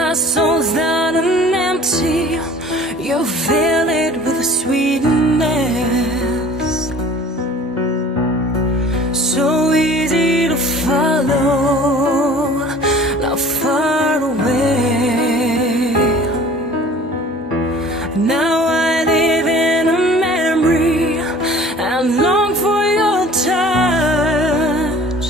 my soul's not an empty, you fill it with sweetness, so easy to follow, not far away. Now I live in a memory and long for your touch,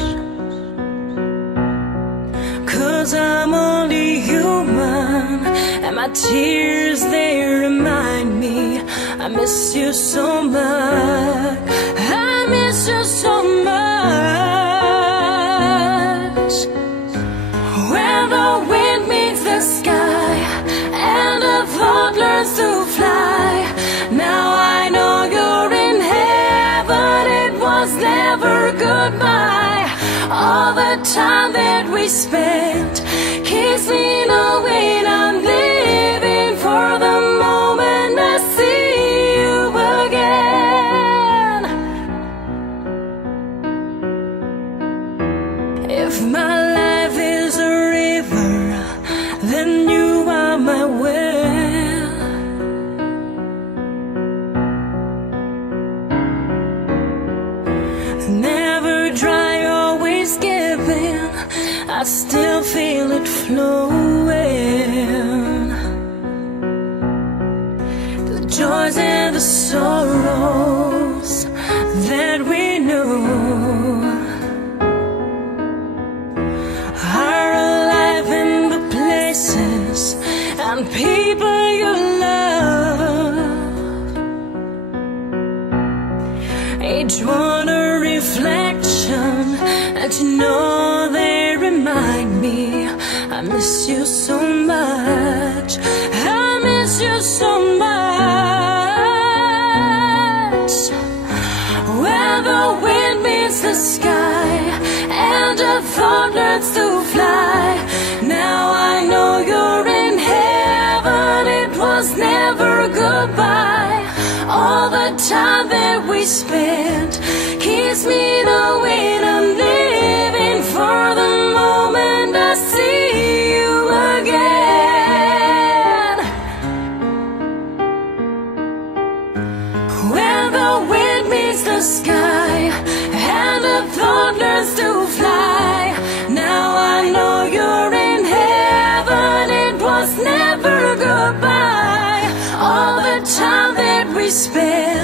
'cause I'm only human, and my tears, they remind me I miss you so much. I miss you so much. When the wind meets the sky and the thought learns to fly, now I know you're in heaven. It was never goodbye. All the time that we spent keeps me knowing I'm living for the moment I see you again. If my life is a river, then you are my well. Never dry, always giving, I still feel it flowing. The joys and the sorrows that we knew are alive in the places and people you love. Each one a reflection, and you know they remind me I miss you so much. I miss you so much. When the wind meets the sky and a thought learns to fly, now I know you're in heaven. It was never goodbye. All the time that we spent keeps me knowing I'm living for the moment I see you again. When the wind meets the sky and the thought learns to fly, now I know you're in heaven. It was never goodbye. All the time that we spent